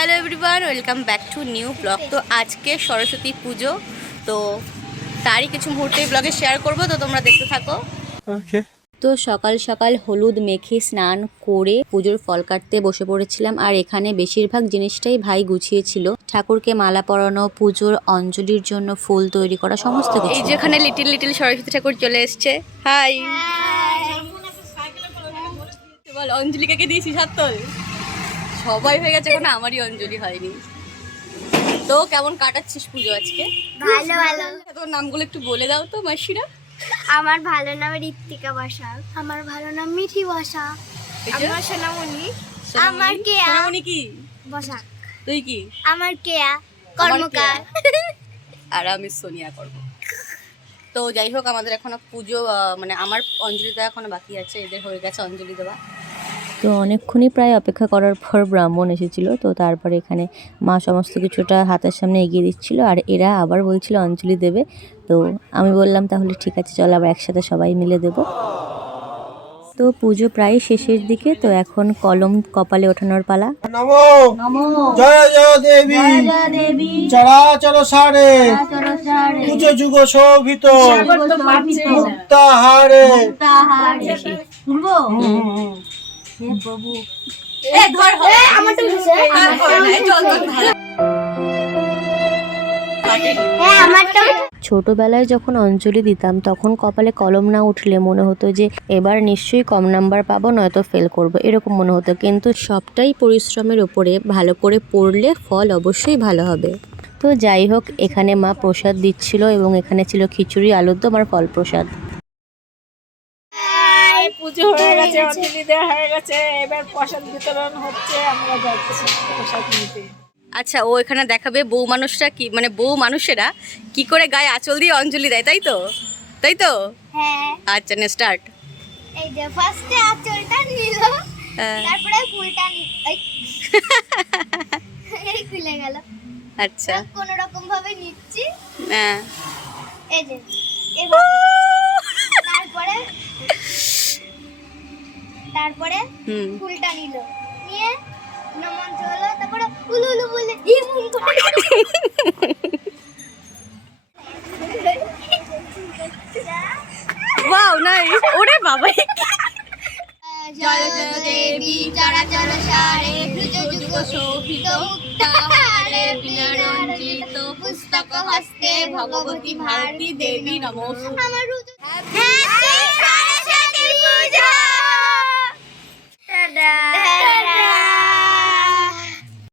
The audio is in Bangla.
Hello everyone welcome back to new blog তো আজকে সরস্বতী পুজো তো তারই কিছু মুহূর্তে ব্লগে শেয়ার করব তো তোমরা দেখতে থাকো। Okay. তো সকাল সকাল হলুদ মেখে স্নান করে পুজোর ফল কাটতে বসে পড়েছিলাম আর এখানে বেশিরভাগ জিনিসটাই ভাই গুছিয়েছিল ঠাকুরকে মালা পরানো পুজোর অঞ্জলির জন্য ফুল তৈরি করা সমস্ত কিছু। এই যেখানে লিটিল লিটিল সরস্বতী ঠাকুর চলে এসছে। হাই বল অঞ্জলি কাকে দিয়েছিস হাত তোল। সবাই হয়ে গেছে কোনো আমারই অঞ্জলি হয়নি। তো কেমন কাটাচ্ছিস পুজো আজকে? ভালো ভালো। তোর নামগুলো একটু বলে দাও তো মাসিরা। আমার ভালো নাম ঋত্বিকা বসাক আমার ভালো নাম মিঠি বসাক আমার সোনামণি। আমার কেয়া। সোনামণি কি? বসাক তুই কি? আমার কেয়া। কর্মকার। আর আমি সোনিয়া করব। তো যাই হোক আমাদের এখনও পুজো মানে আমার অঞ্জলি দেওয়া এখনও বাকি আছে। এদের হয়ে গেছে অঞ্জলি দেওয়া। তো অনেকক্ষণই প্রায় অপেক্ষা করার পর ব্রাহ্মণ এসেছিল। তো তারপরে এখানে মা সমস্ত কিছুটা হাতের সামনে এগিয়ে দিচ্ছিল আর এরা আবার বলছিল অঞ্জলি দেবে। তো আমি বললাম তাহলে ঠিক আছে চল আবার একসাথে সবাই মিলে দেব। তো পুজো প্রায় শেষের দিকে তো এখন কলম কপালে ওঠানোর পালা। নমো! জয় জয় দেবী! চরাচর সারে পুজো যুগ শোভিত! মুক্তাহারে! হ্যাঁ আমারটা ছোটবেলায় যখন অঞ্জলি দিতাম তখন কপালে কলম না উঠলে মনে হতো যে এবার নিশ্চয়ই কম নাম্বার পাবো নয়তো ফেল করব এরকম মনে হতো। কিন্তু সবটাই পরিশ্রমের উপরে ভালো করে পড়লে ফল অবশ্যই ভালো হবে। তো যাই হোক এখানে মা প্রসাদ দিচ্ছিল এবং এখানে ছিল খিচুড়ি আলুর দম আর ফল প্রসাদ। পুজো হয়ে গেছে অঞ্জলি দেওয়া হয়ে গেছে। এবার প্রসাদ বিতরণ হচ্ছে আমরা যাচ্ছি প্রসাদ নিতে। আচ্ছা ও এখানে দেখাবে বউ মানুষরা কি মানে বউ মানুষেরা কি করে গায়ে আঁচল দিয়ে অঞ্জলি দেয় তাই তো? তাই তো? হ্যাঁ। আচ্ছা নে স্টার্ট এই যে ফার্স্টে আঁচলটা নিল তারপরে ফুলটা নি- এই। খুলে গেল। আচ্ছা। কোন রকম ভাবে নিচ্ছি। হ্যাঁ। এই যে এভাবে। তারপরে ফুলটা নিল। নিয়ে নমন্ত্র হলো তারপরে উলু উলু বলে ওয়াও নাইস ওরে বাবা জয় জয় দেবী চরাচর সারে ভুজ যুগ শোভিত মুক্তাহারে বিনারঞ্জিত পুস্তক হস্তে ভগবতী ভারতী দেবী নমস্কার আমার হ্যাপি